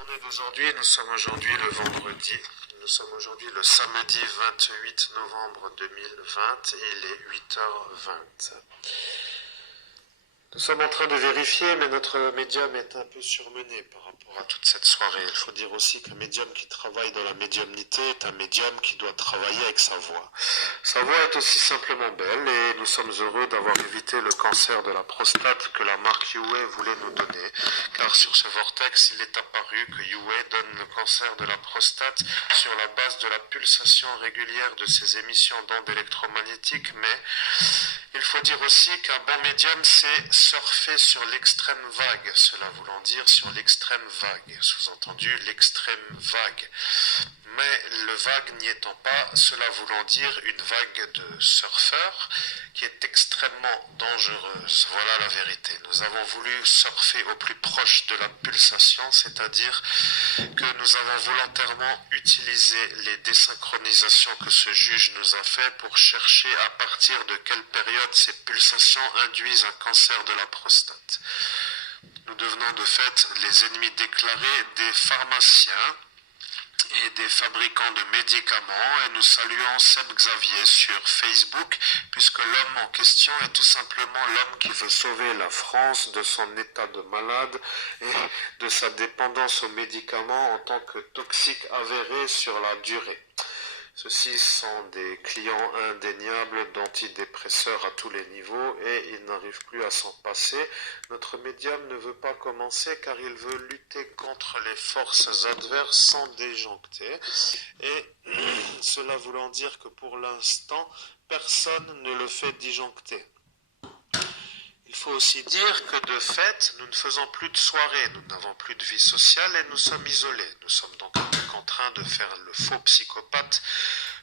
journée d'aujourd'hui, nous sommes aujourd'hui le vendredi, nous sommes aujourd'hui le samedi 28 novembre 2020 et il est 8h20. Nous sommes en train de vérifier, mais notre médium est un peu surmené par rapport à toute cette soirée. Il faut dire aussi qu'un médium qui travaille dans la médiumnité est un médium qui doit travailler avec sa voix. Sa voix est aussi simplement belle et nous sommes heureux d'avoir évité le cancer de la prostate que la marque Yue voulait nous donner, car sur ce vortex, il est apparu que Yue donne le cancer de la prostate sur la base de la pulsation régulière de ses émissions d'ondes électromagnétiques, mais il faut dire aussi qu'un bon médium sait surfer sur l'extrême vague, cela voulant dire sur l'extrême vague, sous-entendu l'extrême vague. Mais le vague n'y étant pas, cela voulant dire une vague de surfeurs qui est extrêmement dangereuse. Voilà la vérité. Nous avons voulu surfer au plus proche de la pulsation, c'est-à-dire que nous avons volontairement utilisé les désynchronisations que ce juge nous a fait pour chercher à partir de quelle période ces pulsations induisent un cancer de la prostate. Nous devenons de fait les ennemis déclarés des pharmaciens et des fabricants de médicaments, et nous saluons Seb Xavier sur Facebook, puisque l'homme en question est tout simplement l'homme qui veut sauver la France de son état de malade et de sa dépendance aux médicaments en tant que toxique avéré sur la durée. Ceux-ci sont des clients indéniables d'antidépresseurs à tous les niveaux et ils n'arrivent plus à s'en passer. Notre médium ne veut pas commencer car il veut lutter contre les forces adverses sans déjoncter. Et cela voulant dire que pour l'instant, personne ne le fait disjoncter. Il faut aussi dire que de fait, nous ne faisons plus de soirées, nous n'avons plus de vie sociale et nous sommes isolés. Nous sommes donc en train de faire le faux psychopathe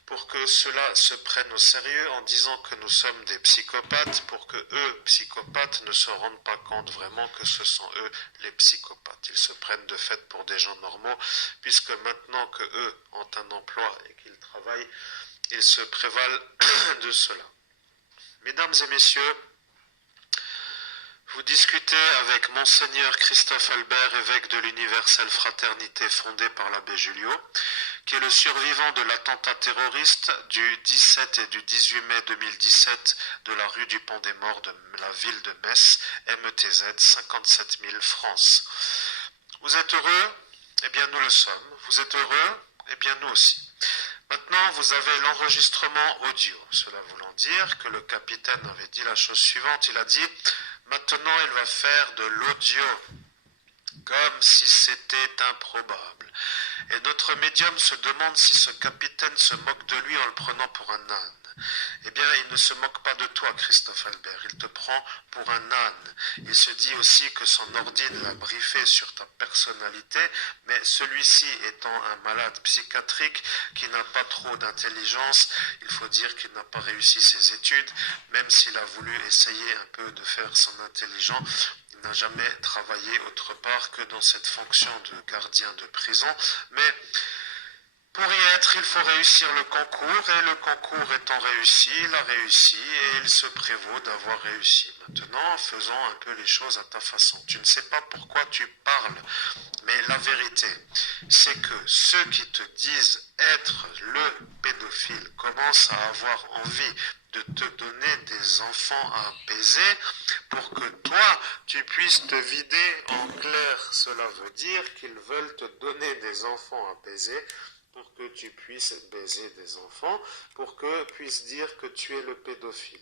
pour que cela se prenne au sérieux en disant que nous sommes des psychopathes pour que eux, psychopathes, ne se rendent pas compte vraiment que ce sont eux les psychopathes. Ils se prennent de fait pour des gens normaux puisque maintenant que eux ont un emploi et qu'ils travaillent, ils se prévalent de cela. Mesdames et messieurs, vous discutez avec Monseigneur Christophe Albert, évêque de l'Universelle Fraternité fondée par l'abbé Julio, qui est le survivant de l'attentat terroriste du 17 et du 18 mai 2017 de la rue du Pont des Morts de la ville de Metz, METZ 57 000 France. Vous êtes heureux? Eh bien nous le sommes. Vous êtes heureux? Eh bien nous aussi. Maintenant, vous avez l'enregistrement audio. Cela voulant dire que le capitaine avait dit la chose suivante. Il a dit « Maintenant, il va faire de l'audio comme si c'était improbable. » Et notre médium se demande si ce capitaine se moque de lui en le prenant pour un âne. Eh bien, il ne se moque pas de toi, Christophe Albert. Il te prend pour un âne. Il se dit aussi que son ordi l'a briefé sur ta personnalité, mais celui-ci étant un malade psychiatrique qui n'a pas trop d'intelligence, il faut dire qu'il n'a pas réussi ses études, même s'il a voulu essayer un peu de faire son intelligent. Il n'a jamais travaillé autre part que dans cette fonction de gardien de prison, mais pour y être, il faut réussir le concours, et le concours étant réussi, il a réussi, et il se prévaut d'avoir réussi. Maintenant, faisons un peu les choses à ta façon. Tu ne sais pas pourquoi tu parles, mais la vérité, c'est que ceux qui te disent être le pédophile commencent à avoir envie de te donner des enfants à baiser pour que toi, tu puisses te vider. En clair, cela veut dire qu'ils veulent te donner des enfants à baiser pour que tu puisses baiser des enfants, pour qu'eux puissent dire que tu es le pédophile.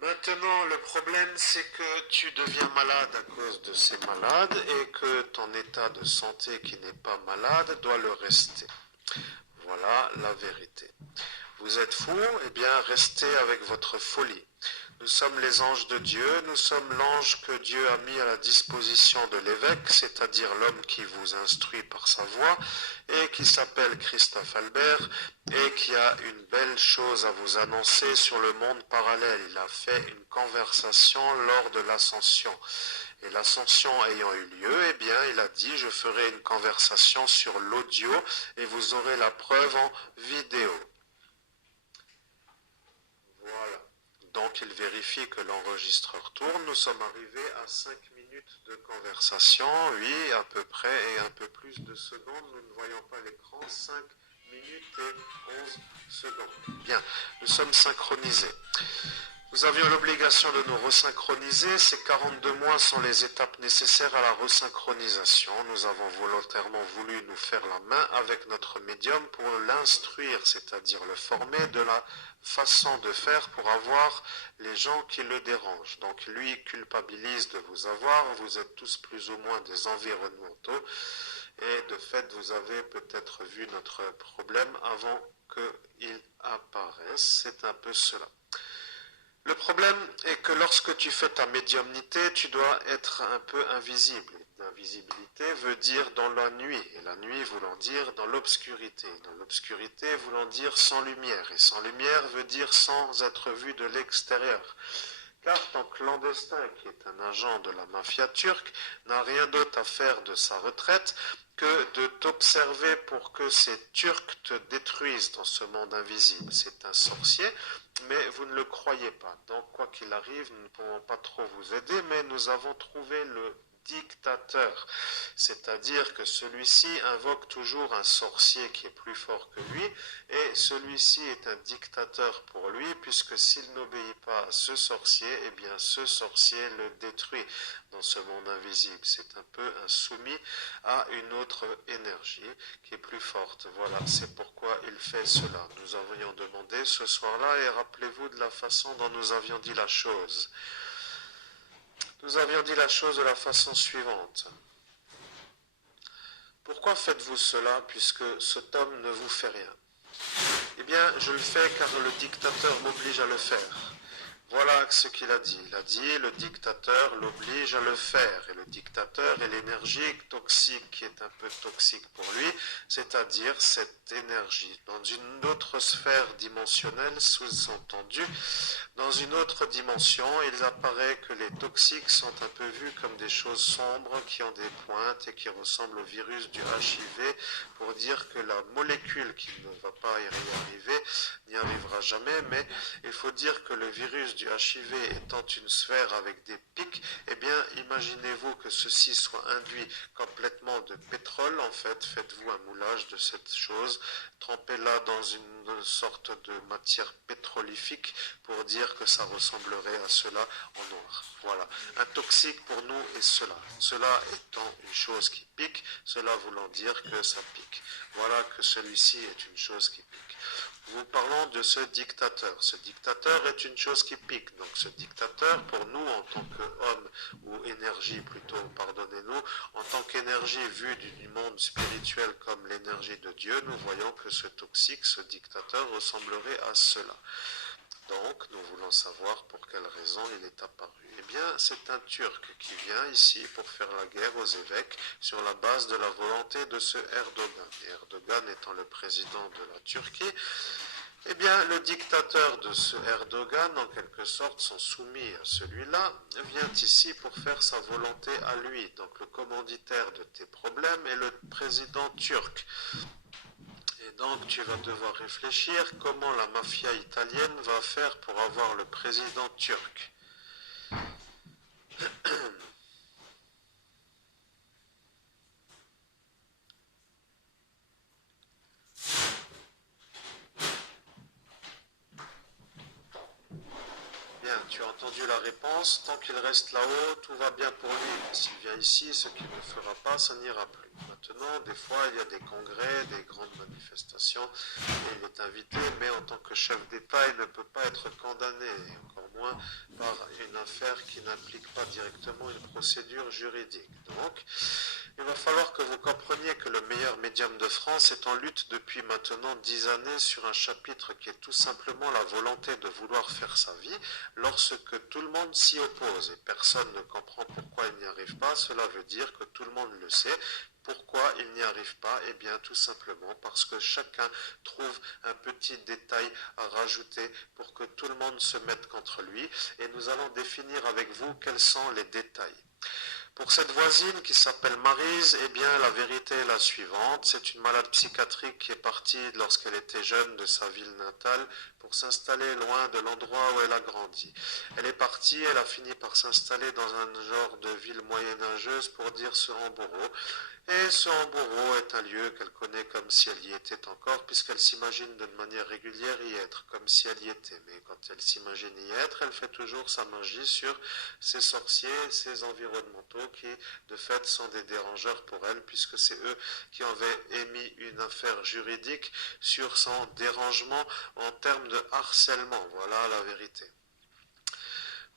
Maintenant, le problème, c'est que tu deviens malade à cause de ces malades et que ton état de santé qui n'est pas malade doit le rester. Voilà la vérité. Vous êtes fou? Eh bien, restez avec votre folie. Nous sommes les anges de Dieu, nous sommes l'ange que Dieu a mis à la disposition de l'évêque, c'est-à-dire l'homme qui vous instruit par sa voix, et qui s'appelle Christophe Albert, et qui a une belle chose à vous annoncer sur le monde parallèle. Il a fait une conversation lors de l'ascension. Et l'ascension ayant eu lieu, eh bien, il a dit, je ferai une conversation sur l'audio, et vous aurez la preuve en vidéo. Voilà. Donc il vérifie que l'enregistreur tourne. Nous sommes arrivés à 5 minutes minutes de conversation, oui, à peu près, et un peu plus de secondes. Nous ne voyons pas l'écran. 5 minutes et 11 secondes. Bien, nous sommes synchronisés. Nous avions l'obligation de nous resynchroniser. Ces 42 mois sont les étapes nécessaires à la resynchronisation. Nous avons volontairement voulu nous faire la main avec notre médium pour l'instruire, c'est-à-dire le former de la façon de faire pour avoir les gens qui le dérangent. Donc lui culpabilise de vous avoir. Vous êtes tous plus ou moins des environnementaux. Et de fait, vous avez peut-être vu notre problème avant qu'il apparaisse. C'est un peu cela. Le problème est que lorsque tu fais ta médiumnité, tu dois être un peu invisible. L'invisibilité veut dire dans la nuit, et la nuit voulant dire dans l'obscurité. Dans l'obscurité voulant dire sans lumière, et sans lumière veut dire sans être vu de l'extérieur. Car ton clandestin, qui est un agent de la mafia turque, n'a rien d'autre à faire de sa retraite que de t'observer pour que ces Turcs te détruisent dans ce monde invisible. C'est un sorcier, mais vous ne le croyez pas. Donc, quoi qu'il arrive, nous ne pouvons pas trop vous aider, mais nous avons trouvé le dictateur. C'est-à-dire que celui-ci invoque toujours un sorcier qui est plus fort que lui, et celui-ci est un dictateur pour lui, puisque s'il n'obéit pas à ce sorcier, eh bien ce sorcier le détruit dans ce monde invisible. C'est un peu un soumis à une autre énergie qui est plus forte. Voilà, c'est pourquoi il fait cela. Nous avions demandé ce soir-là, et rappelez-vous de la façon dont nous avions dit la chose. Nous avions dit la chose de la façon suivante. Pourquoi faites-vous cela puisque cet homme ne vous fait rien? Eh bien, je le fais car le dictateur m'oblige à le faire. Voilà ce qu'il a dit. Il a dit, le dictateur l'oblige à le faire. Et le dictateur est l'énergie toxique qui est un peu toxique pour lui, c'est-à-dire cette énergie. Dans une autre sphère dimensionnelle, sous-entendu, dans une autre dimension, il apparaît que les toxiques sont un peu vus comme des choses sombres qui ont des pointes et qui ressemblent au virus du HIV, pour dire que la molécule qui ne va pas y arriver n'y arrivera jamais, mais il faut dire que le virus du HIV étant une sphère avec des pics, eh bien imaginez-vous que ceci soit induit complètement de pétrole. En fait, faites-vous un moulage de cette chose, trempez-la dans une sorte de matière pétrolifique pour dire que ça ressemblerait à cela en noir. Voilà, un toxique pour nous est cela. Cela étant une chose qui pique, cela voulant dire que ça pique. Voilà que celui-ci est une chose qui pique. Nous parlons de ce dictateur. Ce dictateur est une chose qui pique. Donc ce dictateur, pour nous, en tant qu'homme, ou énergie plutôt, pardonnez-nous, en tant qu'énergie vue du monde spirituel comme l'énergie de Dieu, nous voyons que ce toxique, ce dictateur, ressemblerait à cela. Donc, nous voulons savoir pour quelle raison il est apparu. Eh bien, c'est un Turc qui vient ici pour faire la guerre aux évêques sur la base de la volonté de ce Erdogan. Et Erdogan étant le président de la Turquie, eh bien, le dictateur de ce Erdogan, en quelque sorte, son soumis à celui-là, vient ici pour faire sa volonté à lui. Donc, le commanditaire de tes problèmes est le président turc. Et donc, tu vas devoir réfléchir comment la mafia italienne va faire pour avoir le président turc. Bien, tu as entendu la réponse. Tant qu'il reste là-haut, tout va bien pour lui. S'il vient ici, ce qu'il ne fera pas, ça n'ira plus. Maintenant, des fois, il y a des congrès, des grandes manifestations, et il est invité, mais en tant que chef d'État, il ne peut pas être condamné, et encore moins par une affaire qui n'implique pas directement une procédure juridique. Donc, il va falloir que vous compreniez que le meilleur médium de France est en lutte depuis maintenant 10 années sur un chapitre qui est tout simplement la volonté de vouloir faire sa vie, lorsque tout le monde s'y oppose et personne ne comprend pourquoi il n'y arrive pas. Cela veut dire que tout le monde le sait. Pourquoi il n'y arrive pas? Eh bien, tout simplement parce que chacun trouve un petit détail à rajouter pour que tout le monde se mette contre lui. Et nous allons définir avec vous quels sont les détails. Pour cette voisine qui s'appelle Maryse, eh bien, la vérité est la suivante. C'est une malade psychiatrique qui est partie lorsqu'elle était jeune de sa ville natale pour s'installer loin de l'endroit où elle a grandi. Elle est partie, elle a fini par s'installer dans un genre de ville moyenâgeuse pour dire ce Hambourg. Et ce Hambourg est un lieu qu'elle connaît comme si elle y était encore, puisqu'elle s'imagine d'une manière régulière y être, comme si elle y était. Mais quand elle s'imagine y être, elle fait toujours sa magie sur ces sorciers, ces environnementaux qui, de fait, sont des dérangeurs pour elle, puisque c'est eux qui avaient émis une affaire juridique sur son dérangement en termes de harcèlement. Voilà la vérité.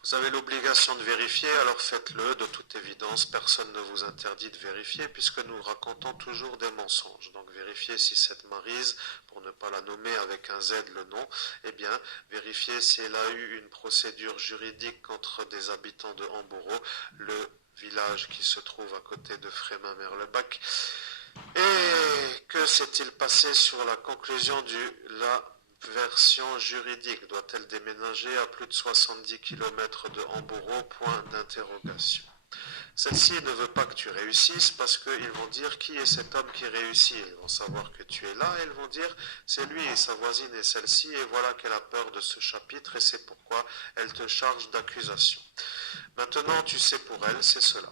Vous avez l'obligation de vérifier, alors faites-le. De toute évidence, personne ne vous interdit de vérifier puisque nous racontons toujours des mensonges. Donc vérifiez si cette Maryse, pour ne pas la nommer avec un Z le nom, eh bien vérifiez si elle a eu une procédure juridique contre des habitants de Hambourg, le village qui se trouve à côté de Frémin-Merlebach. Et que s'est-il passé sur la conclusion la version juridique? Doit-elle déménager à plus de 70 km de Hambourg? Point d'interrogation. Celle-ci ne veut pas que tu réussisses parce qu'ils vont dire qui est cet homme qui réussit. Ils vont savoir que tu es là et ils vont dire c'est lui et sa voisine et celle-ci et voilà qu'elle a peur de ce chapitre et c'est pourquoi elle te charge d'accusation. Maintenant tu sais pour elle, c'est cela.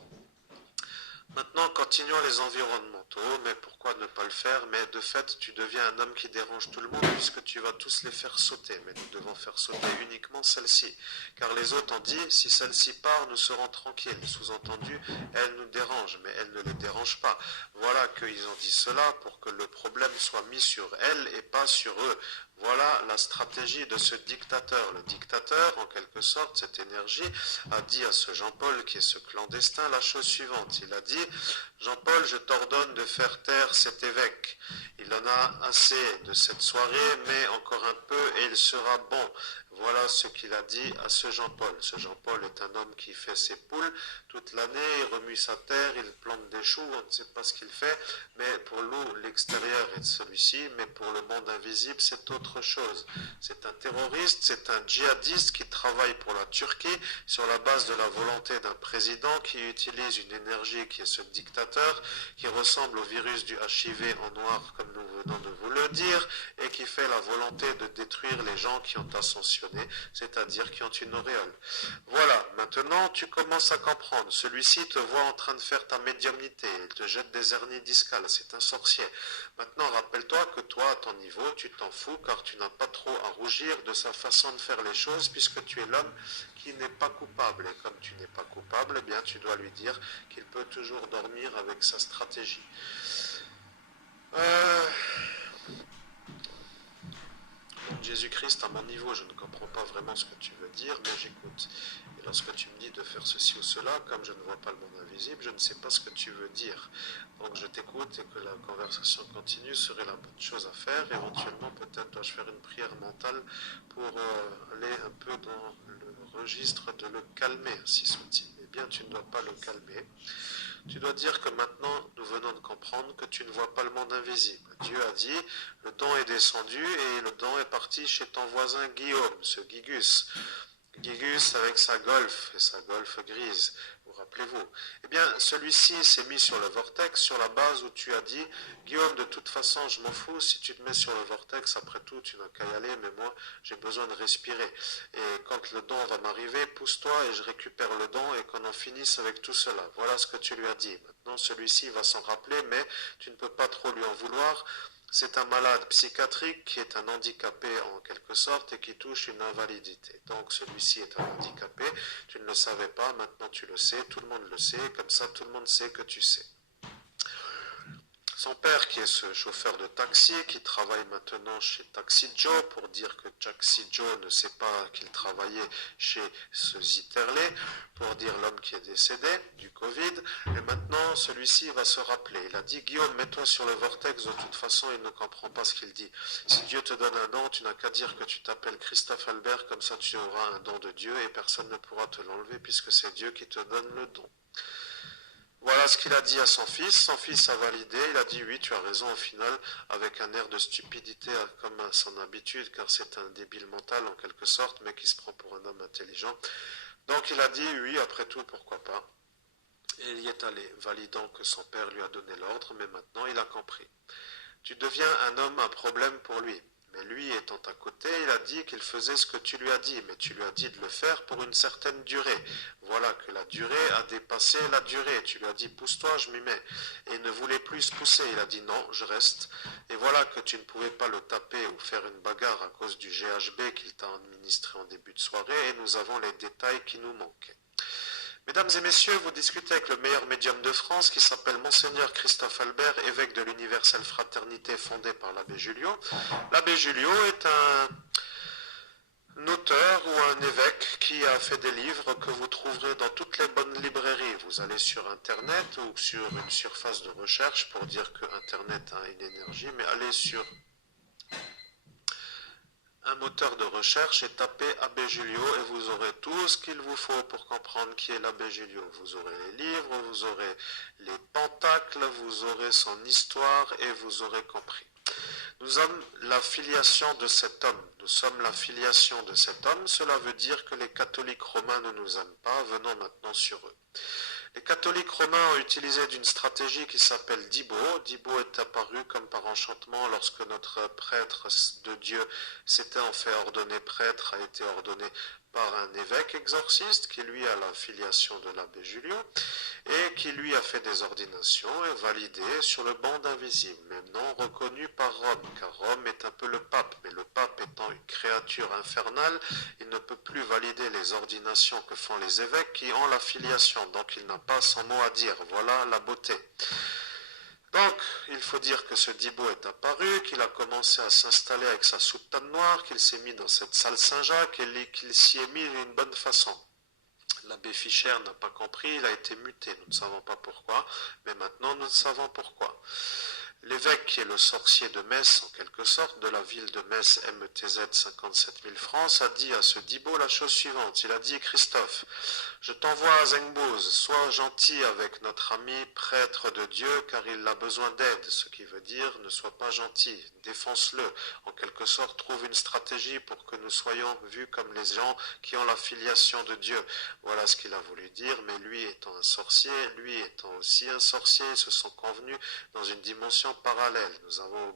Maintenant, continuons les environnementaux, mais pourquoi ne pas le faire? Mais de fait, tu deviens un homme qui dérange tout le monde puisque tu vas tous les faire sauter. Mais nous devons faire sauter uniquement celle-ci. Car les autres ont dit, si celle-ci part, nous serons tranquilles. Sous-entendu, elle nous dérange, mais elle ne les dérange pas. Voilà qu'ils ont dit cela pour que le problème soit mis sur elle et pas sur eux. Voilà la stratégie de ce dictateur. Le dictateur, en quelque sorte, cette énergie, a dit à ce Jean-Paul, qui est ce clandestin, la chose suivante. Il a dit, Jean-Paul, je t'ordonne de faire taire cet évêque. Il en a assez de cette soirée, mais encore un peu et il sera bon. Voilà ce qu'il a dit à ce Jean-Paul. Ce Jean-Paul est un homme qui fait ses poules toute l'année, il remue sa terre, il plante des choux, on ne sait pas ce qu'il fait, mais pour nous, l'extérieur est celui-ci, mais pour le monde invisible, c'est autre chose. C'est un terroriste, c'est un djihadiste qui travaille pour la Turquie sur la base de la volonté d'un président qui utilise une énergie qui est ce dictateur, qui ressemble au virus du HIV en noir, comme nous venons de vous le dire, et qui fait la volonté de détruire les gens qui ont ascensionné, c'est-à-dire qui ont une auréole. Voilà, maintenant tu commences à comprendre. Celui-ci te voit en train de faire ta médiumnité, il te jette des hernies discales, c'est un sorcier. Maintenant, rappelle-toi que toi, à ton niveau, tu t'en fous car tu n'as pas trop à rougir de sa façon de faire les choses puisque tu es l'homme qui n'est pas coupable. Et comme tu n'es pas coupable, eh bien, tu dois lui dire qu'il peut toujours dormir avec sa stratégie. Jésus-Christ, à mon niveau, je ne comprends pas vraiment ce que tu veux dire, mais j'écoute. Et lorsque tu me dis de faire ceci ou cela, comme je ne vois pas le monde invisible, je ne sais pas ce que tu veux dire. Donc je t'écoute et que la conversation continue serait la bonne chose à faire. Éventuellement, peut-être dois-je faire une prière mentale pour aller un peu dans le registre de le calmer, si soit-il. Eh bien, tu ne dois pas le calmer. Tu dois dire que maintenant, nous venons de comprendre que tu ne vois pas le monde invisible. Dieu a dit, le don est descendu et le don est parti chez ton voisin Guillaume, ce Gigus. Gigus avec sa golf et sa golf grise, vous rappelez-vous. Eh bien, celui-ci s'est mis sur le vortex sur la base où tu as dit, Guillaume, de toute façon, je m'en fous, si tu te mets sur le vortex, après tout, tu n'as qu'à y aller, mais moi, j'ai besoin de respirer. Et quand le don va m'arriver, pousse-toi et je récupère le don et qu'on en finisse avec tout cela. Voilà ce que tu lui as dit. Maintenant, celui-ci va s'en rappeler, mais tu ne peux pas trop lui en vouloir. C'est un malade psychiatrique qui est un handicapé en quelque sorte et qui touche une invalidité. Donc celui-ci est un handicapé, tu ne le savais pas, maintenant tu le sais, tout le monde le sait, comme ça tout le monde sait que tu sais. Son père, qui est ce chauffeur de taxi, qui travaille maintenant chez Taxi Joe, pour dire que Taxi Joe ne sait pas qu'il travaillait chez ce Zitterley, pour dire l'homme qui est décédé du Covid. Et maintenant, celui-ci va se rappeler. Il a dit, Guillaume, mets-toi sur le vortex, de toute façon, il ne comprend pas ce qu'il dit. Si Dieu te donne un don, tu n'as qu'à dire que tu t'appelles Christophe Albert, comme ça tu auras un don de Dieu et personne ne pourra te l'enlever, puisque c'est Dieu qui te donne le don. Voilà ce qu'il a dit à son fils. Son fils a validé. Il a dit oui, tu as raison au final, avec un air de stupidité comme à son habitude, car c'est un débile mental en quelque sorte, mais qui se prend pour un homme intelligent. Donc il a dit oui, après tout, pourquoi pas. Et il y est allé, validant que son père lui a donné l'ordre, mais maintenant il a compris. Tu deviens un homme à problème pour lui. Mais lui, étant à côté, il a dit qu'il faisait ce que tu lui as dit, mais tu lui as dit de le faire pour une certaine durée. Voilà que la durée a dépassé la durée. Tu lui as dit, pousse-toi, je m'y mets. Et il ne voulait plus se pousser. Il a dit, non, je reste. Et voilà que tu ne pouvais pas le taper ou faire une bagarre à cause du GHB qu'il t'a administré en début de soirée, et nous avons les détails qui nous manquaient. Mesdames et messieurs, vous discutez avec le meilleur médium de France qui s'appelle Monseigneur Christophe Albert, évêque de l'Universelle Fraternité fondée par l'abbé Julio. L'abbé Julio est un auteur ou un évêque qui a fait des livres que vous trouverez dans toutes les bonnes librairies. Vous allez sur Internet ou sur une surface de recherche pour dire que Internet a une énergie, mais allez sur un moteur de recherche et tapez Abbé Julio et vous aurez tout ce qu'il vous faut pour comprendre qui est l'abbé Julio. Vous aurez les livres, vous aurez les pentacles, vous aurez son histoire et vous aurez compris. Nous sommes la filiation de cet homme. Nous sommes la filiation de cet homme. Cela veut dire que les catholiques romains ne nous aiment pas. Venons maintenant sur eux. Les catholiques romains ont utilisé d'une stratégie qui s'appelle Dibo. Dibo est apparu comme par enchantement lorsque notre prêtre de Dieu s'était en fait ordonné prêtre, a été ordonné par un évêque exorciste qui lui a la filiation de l'abbé Julio et qui lui a fait des ordinations et validé sur le banc d'invisible, même non reconnu par Rome, car Rome est un peu le pape, mais le pape étant une créature infernale, il ne peut plus valider les ordinations que font les évêques qui ont la filiation, donc il n'a pas son mot à dire. Voilà la beauté. Donc, il faut dire que ce Dibo est apparu, qu'il a commencé à s'installer avec sa soutane noire, qu'il s'est mis dans cette salle Saint-Jacques et qu'il s'y est mis d'une bonne façon. L'abbé Fischer n'a pas compris, il a été muté, nous ne savons pas pourquoi, mais maintenant nous savons pourquoi. L'évêque, qui est le sorcier de Metz, en quelque sorte, de la ville de Metz, MTZ 57 000 francs, a dit à ce Dibo la chose suivante. Il a dit, Christophe, je t'envoie à Zengboz, sois gentil avec notre ami prêtre de Dieu, car il a besoin d'aide, ce qui veut dire ne sois pas gentil, défonce-le, en quelque sorte trouve une stratégie pour que nous soyons vus comme les gens qui ont la filiation de Dieu. Voilà ce qu'il a voulu dire, mais lui étant un sorcier, lui étant aussi un sorcier, ils se sont convenus dans une dimension parallèle. Nous avons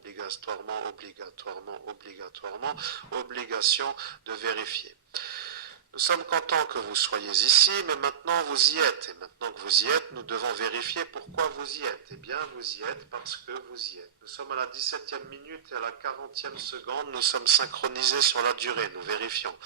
obligation de vérifier. Nous sommes contents que vous soyez ici, mais maintenant vous y êtes. Et maintenant que vous y êtes, nous devons vérifier pourquoi vous y êtes. Eh bien, vous y êtes parce que vous y êtes. Nous sommes à la 17e minute et à la 40e seconde. Nous sommes synchronisés sur la durée. Nous vérifions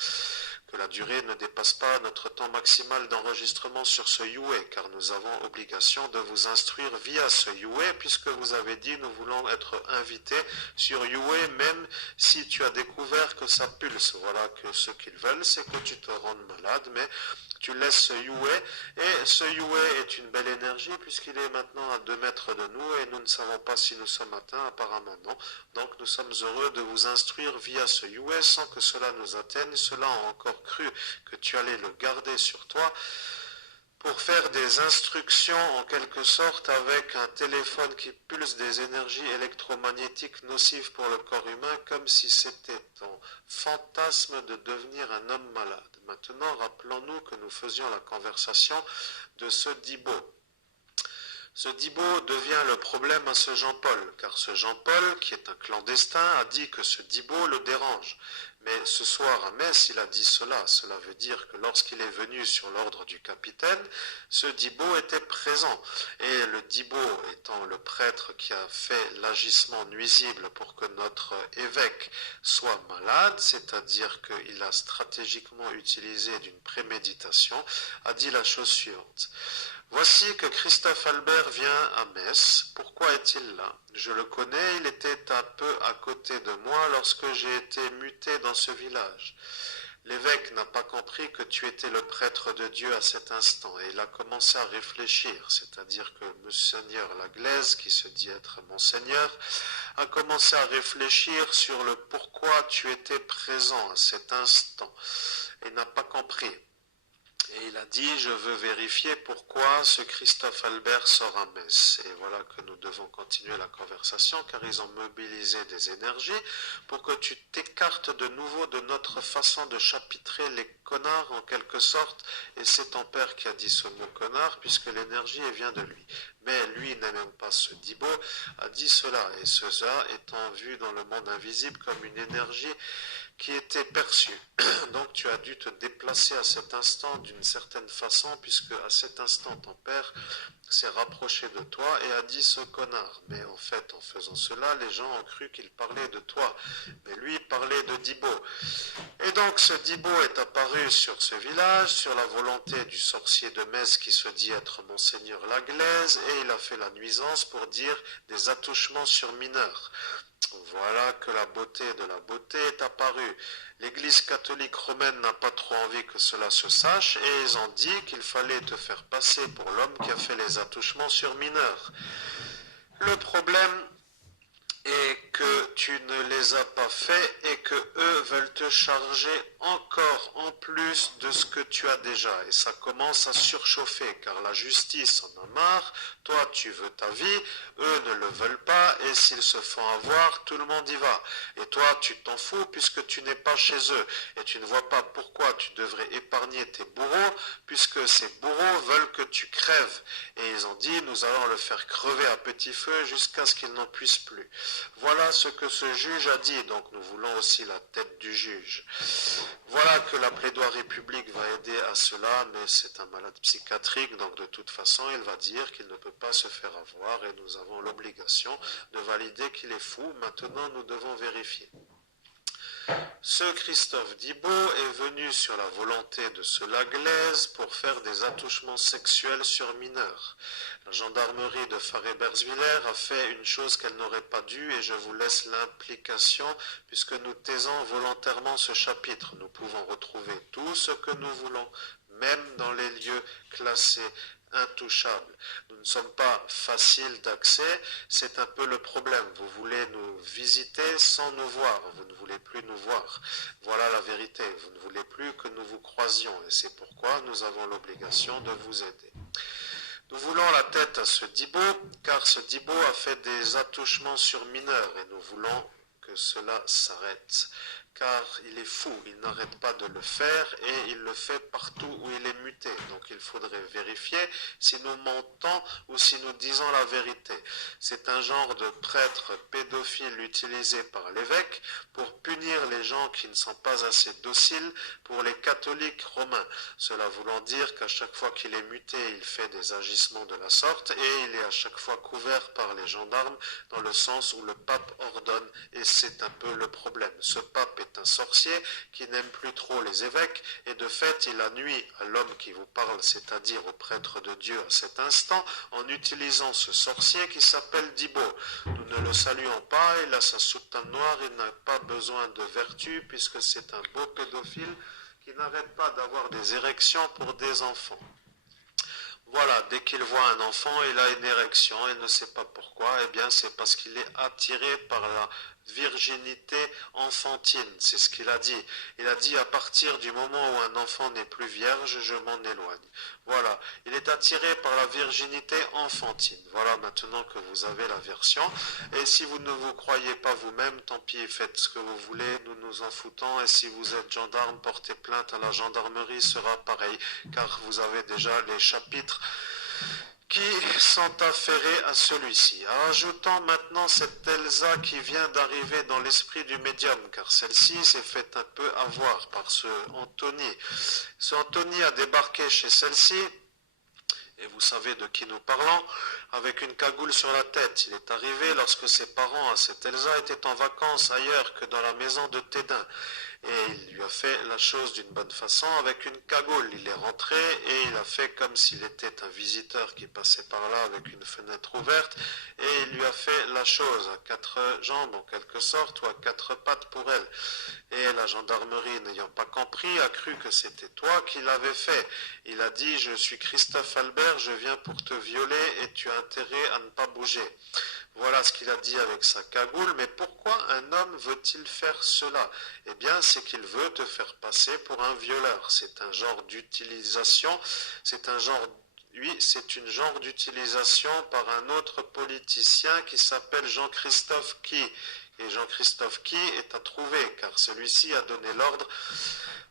que la durée ne dépasse pas notre temps maximal d'enregistrement sur ce UA, car nous avons obligation de vous instruire via ce UA, puisque vous avez dit nous voulons être invités sur UA, même si tu as découvert que ça pulse. Voilà que ce qu'ils veulent, c'est que tu te rendes malade, mais tu laisses ce UA, et ce UA est une belle énergie, puisqu'il est maintenant à 2 mètres de nous, et nous ne savons pas si nous sommes atteints, apparemment non. Donc nous sommes heureux de vous instruire via ce UA, sans que cela nous atteigne. Cela a encore cru que tu allais le garder sur toi pour faire des instructions en quelque sorte avec un téléphone qui pulse des énergies électromagnétiques nocives pour le corps humain, comme si c'était ton fantasme de devenir un homme malade. Maintenant, rappelons-nous que nous faisions la conversation de ce Dibo. Ce Dibo devient le problème à ce Jean-Paul, car ce Jean-Paul, qui est un clandestin, a dit que ce Dibo le dérange. Mais ce soir à Metz, il a dit cela. Cela veut dire que lorsqu'il est venu sur l'ordre du capitaine, ce Dibo était présent. Et le Dibo étant le prêtre qui a fait l'agissement nuisible pour que notre évêque soit malade, c'est-à-dire qu'il a stratégiquement utilisé d'une préméditation, a dit la chose suivante. Voici que Christophe Albert vient à Metz. Pourquoi est-il là? Je le connais, il était un peu à côté de moi lorsque j'ai été muté dans ce village. L'évêque n'a pas compris que tu étais le prêtre de Dieu à cet instant, et il a commencé à réfléchir, c'est-à-dire que Monseigneur Laglaise, qui se dit être Monseigneur, a commencé à réfléchir sur le pourquoi tu étais présent à cet instant, et n'a pas compris. Et il a dit, je veux vérifier pourquoi ce Christophe Albert sort à messe. Et voilà que nous devons continuer la conversation, car ils ont mobilisé des énergies pour que tu t'écartes de nouveau de notre façon de chapitrer les connards en quelque sorte. Et c'est ton père qui a dit ce mot connard, puisque l'énergie vient de lui. Mais lui n'est même pas ce Dibo, a dit cela. Et cela étant vu dans le monde invisible comme une énergie qui était perçu. Donc tu as dû te déplacer à cet instant d'une certaine façon, puisque à cet instant ton père s'est rapproché de toi et a dit ce connard. Mais en fait, en faisant cela, les gens ont cru qu'il parlait de toi. Mais lui il parlait de Dibo. Et donc ce Dibo est apparu sur ce village, sur la volonté du sorcier de Metz qui se dit être Monseigneur Laglaise, et il a fait la nuisance pour dire des attouchements sur mineurs. Voilà que la beauté de la beauté est apparue. L'Église catholique romaine n'a pas trop envie que cela se sache et ils ont dit qu'il fallait te faire passer pour l'homme qui a fait les attouchements sur mineurs. Le problème est que tu ne les as pas faits et que eux veulent te charger encore en plus de ce que tu as déjà. Et ça commence à surchauffer car la justice en a marre, toi tu veux ta vie, eux ne le veulent pas et s'ils se font avoir, tout le monde y va. Et toi tu t'en fous puisque tu n'es pas chez eux et tu ne vois pas pourquoi tu devrais épargner tes bourreaux puisque ces bourreaux veulent que tu crèves. Et ils ont dit nous allons le faire crever à petit feu jusqu'à ce qu'il n'en puisse plus. Voilà ce que ce juge a dit, donc nous voulons aussi la tête du juge. Voilà que la plaidoirie publique va aider à cela, mais c'est un malade psychiatrique, donc de toute façon il va dire qu'il ne peut pas se faire avoir et nous avons l'obligation de valider qu'il est fou. Maintenant nous devons vérifier. Ce Christophe Dibo est venu sur la volonté de ce Laglaise pour faire des attouchements sexuels sur mineurs. La gendarmerie de Faré-Bersviller a fait une chose qu'elle n'aurait pas dû et je vous laisse l'implication puisque nous taisons volontairement ce chapitre. Nous pouvons retrouver tout ce que nous voulons, même dans les lieux classés intouchables. Nous ne sommes pas faciles d'accès, c'est un peu le problème. Vous voulez nous visiter sans nous voir, vous ne voulez plus nous voir. Voilà la vérité, vous ne voulez plus que nous vous croisions et c'est pourquoi nous avons l'obligation de vous aider. Nous voulons la tête à ce Dibo, car ce Dibo a fait des attouchements sur mineurs et nous voulons que cela s'arrête. Car il est fou, il n'arrête pas de le faire et il le fait partout où il est muté. Donc il faudrait vérifier si nous mentons ou si nous disons la vérité. C'est un genre de prêtre pédophile utilisé par l'évêque pour punir les gens qui ne sont pas assez dociles pour les catholiques romains. Cela voulant dire qu'à chaque fois qu'il est muté, il fait des agissements de la sorte et il est à chaque fois couvert par les gendarmes dans le sens où le pape ordonne et c'est un peu le problème. Ce pape est un sorcier qui n'aime plus trop les évêques et de fait il a nui à l'homme qui vous parle, c'est-à-dire au prêtre de Dieu à cet instant, en utilisant ce sorcier qui s'appelle Dibo. Nous ne le saluons pas, il a sa soutane noire, il n'a pas besoin de vertu puisque c'est un beau pédophile qui n'arrête pas d'avoir des érections pour des enfants. Voilà, dès qu'il voit un enfant, il a une érection, il ne sait pas pourquoi, eh bien c'est parce qu'il est attiré par la virginité enfantine, c'est ce qu'il a dit. Il a dit à partir du moment où un enfant n'est plus vierge, je m'en éloigne. Voilà, il est attiré par la virginité enfantine. Voilà maintenant que vous avez la version. Et si vous ne vous croyez pas vous-même, tant pis, faites ce que vous voulez, nous nous en foutons. Et si vous êtes gendarme, portez plainte à la gendarmerie, sera pareil, car vous avez déjà les chapitres qui sont affairés à celui-ci. Ajoutons maintenant cette Elsa qui vient d'arriver dans l'esprit du médium, car celle-ci s'est fait un peu avoir par ce Anthony. Ce Anthony a débarqué chez celle-ci, et vous savez de qui nous parlons, avec une cagoule sur la tête. Il est arrivé lorsque ses parents à cette Elsa étaient en vacances ailleurs que dans la maison de Tédin. Et il lui a fait la chose d'une bonne façon avec une cagoule. Il est rentré et il a fait comme s'il était un visiteur qui passait par là avec une fenêtre ouverte et il lui a fait la chose à quatre jambes en quelque sorte ou à quatre pattes pour elle. Et la gendarmerie n'ayant pas compris a cru que c'était toi qui l'avais fait. Il a dit je suis Christophe Albert, je viens pour te violer et tu as intérêt à ne pas bouger. Voilà ce qu'il a dit avec sa cagoule. Mais pourquoi un homme veut-il faire cela? Eh bien, c'est qu'il veut te faire passer pour un violeur. C'est un genre d'utilisation, oui, c'est une genre d'utilisation par un autre politicien qui s'appelle Jean-Christophe Qui. Et Jean-Christophe Qui est à trouver, car celui-ci a donné l'ordre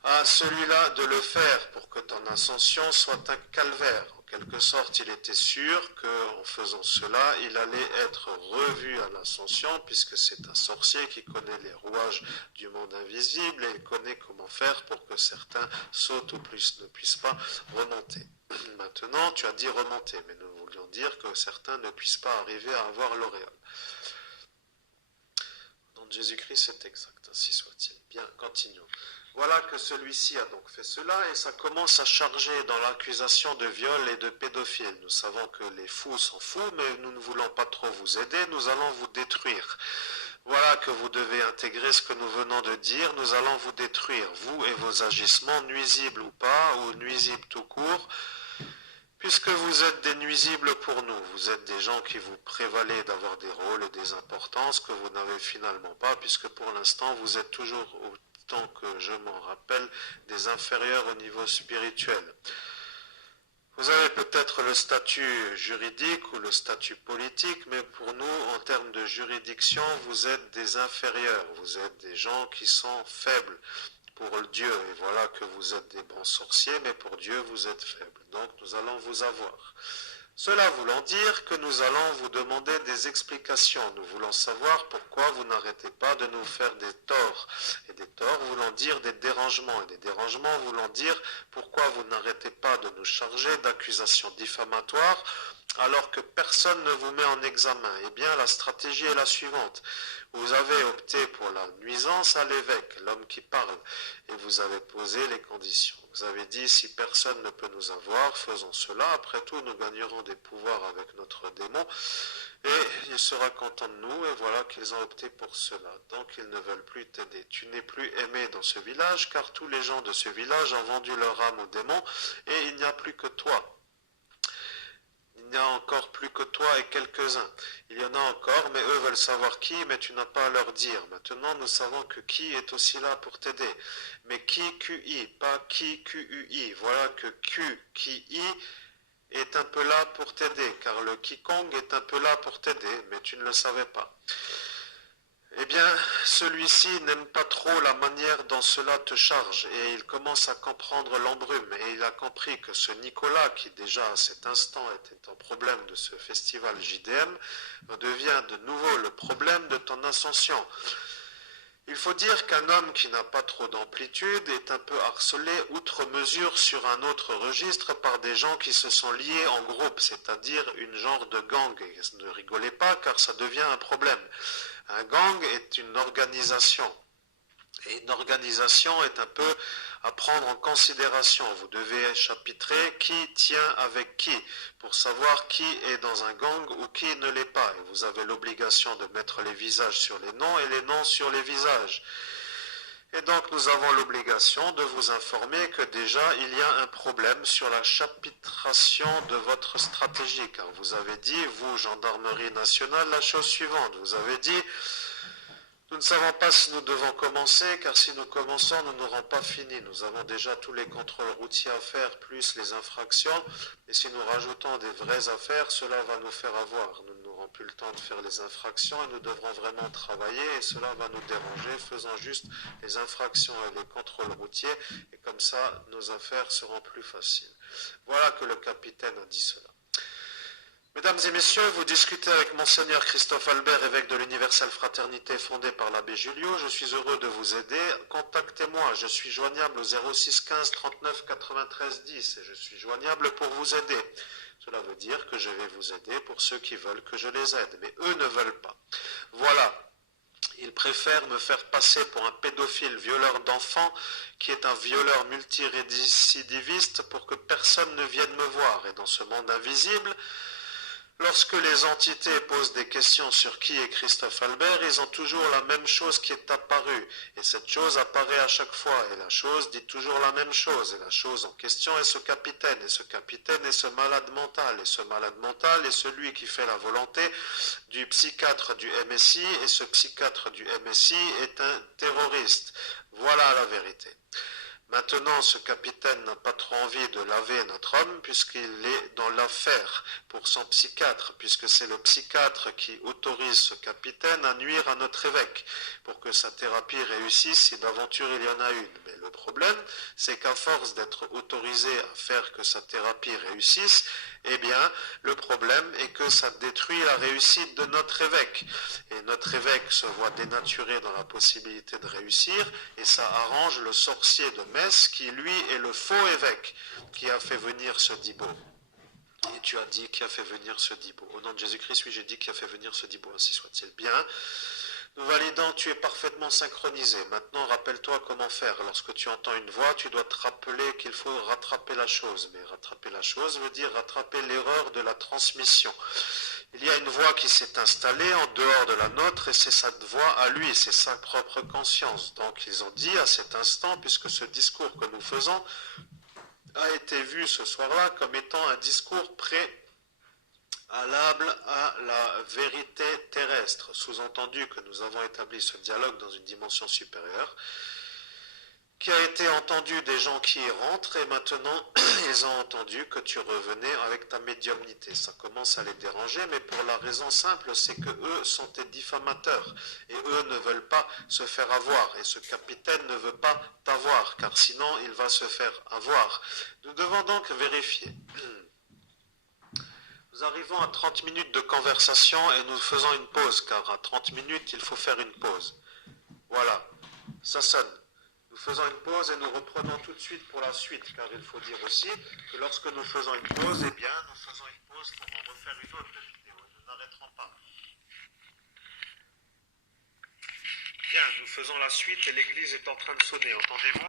à celui-là de le faire pour que ton ascension soit un calvaire. En quelque sorte, il était sûr qu'en faisant cela, il allait être revu à l'ascension, puisque c'est un sorcier qui connaît les rouages du monde invisible et il connaît comment faire pour que certains sautent ou plus ne puissent pas remonter. Maintenant, tu as dit remonter, mais nous voulions dire que certains ne puissent pas arriver à avoir l'auréole. Au nom de Jésus-Christ, c'est exact, ainsi soit-il. Bien, continuons. Voilà que celui-ci a donc fait cela et ça commence à charger dans l'accusation de viol et de pédophile. Nous savons que les fous sont fous, mais nous ne voulons pas trop vous aider, nous allons vous détruire. Voilà que vous devez intégrer ce que nous venons de dire, nous allons vous détruire, vous et vos agissements, nuisibles ou pas, ou nuisibles tout court, puisque vous êtes des nuisibles pour nous, vous êtes des gens qui vous prévalez d'avoir des rôles et des importances que vous n'avez finalement pas, puisque pour l'instant vous êtes toujours tant que je m'en rappelle, des inférieurs au niveau spirituel. Vous avez peut-être le statut juridique ou le statut politique, mais pour nous, en termes de juridiction, vous êtes des inférieurs, vous êtes des gens qui sont faibles pour le Dieu, et voilà que vous êtes des bons sorciers, mais pour Dieu, vous êtes faibles. Donc, nous allons vous avoir. Cela voulant dire que nous allons vous demander des explications. Nous voulons savoir pourquoi vous n'arrêtez pas de nous faire des torts. Et des torts voulant dire des dérangements. Et des dérangements voulant dire pourquoi vous n'arrêtez pas de nous charger d'accusations diffamatoires alors que personne ne vous met en examen. Eh bien, la stratégie est la suivante. Vous avez opté pour la nuisance à l'évêque, l'homme qui parle, et vous avez posé les conditions. Vous avez dit, si personne ne peut nous avoir, faisons cela. Après tout, nous gagnerons des pouvoirs avec notre démon, et il sera content de nous, et voilà qu'ils ont opté pour cela. Donc, ils ne veulent plus t'aider. Tu n'es plus aimé dans ce village, car tous les gens de ce village ont vendu leur âme au démon, et il n'y a plus que toi. Il n'y a encore plus que toi et quelques-uns. Il y en a encore, mais eux veulent savoir qui, mais tu n'as pas à leur dire. Maintenant, nous savons que qui est aussi là pour t'aider. Mais qui, QI, pas qui, QUI. Voilà que Q, qui, est un peu là pour t'aider, car le quiconque est un peu là pour t'aider, mais tu ne le savais pas. Eh bien, celui-ci n'aime pas trop la manière dont cela te charge, et il commence à comprendre l'embrume, et il a compris que ce Nicolas, qui déjà à cet instant était un problème de ce festival JDM, devient de nouveau le problème de ton ascension. Il faut dire qu'un homme qui n'a pas trop d'amplitude est un peu harcelé outre mesure sur un autre registre par des gens qui se sont liés en groupe, c'est-à-dire une genre de gang. Et ne rigolez pas car ça devient un problème. Un gang est une organisation. Et une organisation est un peu à prendre en considération. Vous devez chapitrer qui tient avec qui pour savoir qui est dans un gang ou qui ne l'est pas. Et vous avez l'obligation de mettre les visages sur les noms et les noms sur les visages. Et donc nous avons l'obligation de vous informer que déjà il y a un problème sur la chapitration de votre stratégie. Car vous avez dit, vous, Gendarmerie nationale, la chose suivante. Vous avez dit... Nous ne savons pas si nous devons commencer, car si nous commençons, nous n'aurons pas fini. Nous avons déjà tous les contrôles routiers à faire, plus les infractions. Et si nous rajoutons des vraies affaires, cela va nous faire avoir. Nous n'aurons plus le temps de faire les infractions et nous devrons vraiment travailler. Et cela va nous déranger, faisant juste les infractions et les contrôles routiers. Et comme ça, nos affaires seront plus faciles. Voilà que le capitaine a dit cela. Mesdames et messieurs, vous discutez avec Monseigneur Christophe Albert, évêque de l'Universelle Fraternité fondée par l'abbé Julio. Je suis heureux de vous aider. Contactez-moi, je suis joignable au 06 15 39 93 10 et je suis joignable pour vous aider. Cela veut dire que je vais vous aider pour ceux qui veulent que je les aide, mais eux ne veulent pas. Voilà. Ils préfèrent me faire passer pour un pédophile violeur d'enfants qui est un violeur multirécidiviste pour que personne ne vienne me voir. Et dans ce monde invisible, Lorsque les entités posent des questions sur qui est Christophe Albert, ils ont toujours la même chose qui est apparue. Et cette chose apparaît à chaque fois. Et la chose dit toujours la même chose. Et la chose en question est ce capitaine. Et ce capitaine est ce malade mental. Et ce malade mental est celui qui fait la volonté du psychiatre du MSI. Et ce psychiatre du MSI est un terroriste. Voilà la vérité. Maintenant, ce capitaine n'a pas trop envie de laver notre homme puisqu'il est dans l'affaire pour son psychiatre, puisque c'est le psychiatre qui autorise ce capitaine à nuire à notre évêque pour que sa thérapie réussisse si d'aventure il y en a une. Mais le problème, c'est qu'à force d'être autorisé à faire que sa thérapie réussisse, eh bien, le problème est que ça détruit la réussite de notre évêque. Et notre évêque se voit dénaturé dans la possibilité de réussir, et ça arrange le sorcier de Metz, qui lui est le faux évêque, qui a fait venir ce Dibo. Et tu as dit qui a fait venir ce Dibo. Au nom de Jésus-Christ, oui, j'ai dit qui a fait venir ce Dibo, ainsi soit-il. Bien. Nous validons, tu es parfaitement synchronisé. Maintenant, rappelle-toi comment faire. Lorsque tu entends une voix, tu dois te rappeler qu'il faut rattraper la chose. Mais rattraper la chose veut dire rattraper l'erreur de la transmission. Il y a une voix qui s'est installée en dehors de la nôtre et c'est cette voix à lui, c'est sa propre conscience. Donc ils ont dit à cet instant, puisque ce discours que nous faisons a été vu ce soir-là comme étant un discours préalable à la vérité terrestre, sous-entendu que nous avons établi ce dialogue dans une dimension supérieure, qui a été entendu des gens qui y rentrent et maintenant ils ont entendu que tu revenais avec ta médiumnité. Ça commence à les déranger, mais pour la raison simple, c'est que eux sont tes diffamateurs et eux ne veulent pas se faire avoir et ce capitaine ne veut pas t'avoir car sinon il va se faire avoir. Nous devons donc vérifier. Nous arrivons à 30 minutes de conversation et nous faisons une pause car à 30 minutes il faut faire une pause. Voilà, ça sonne. Nous faisons une pause et nous reprenons tout de suite pour la suite, car il faut dire aussi que lorsque nous faisons une pause, eh bien, nous faisons une pause pour en refaire une autre vidéo. Nous n'arrêterons pas. Bien, nous faisons la suite et l'église est en train de sonner. Entendez-vous ?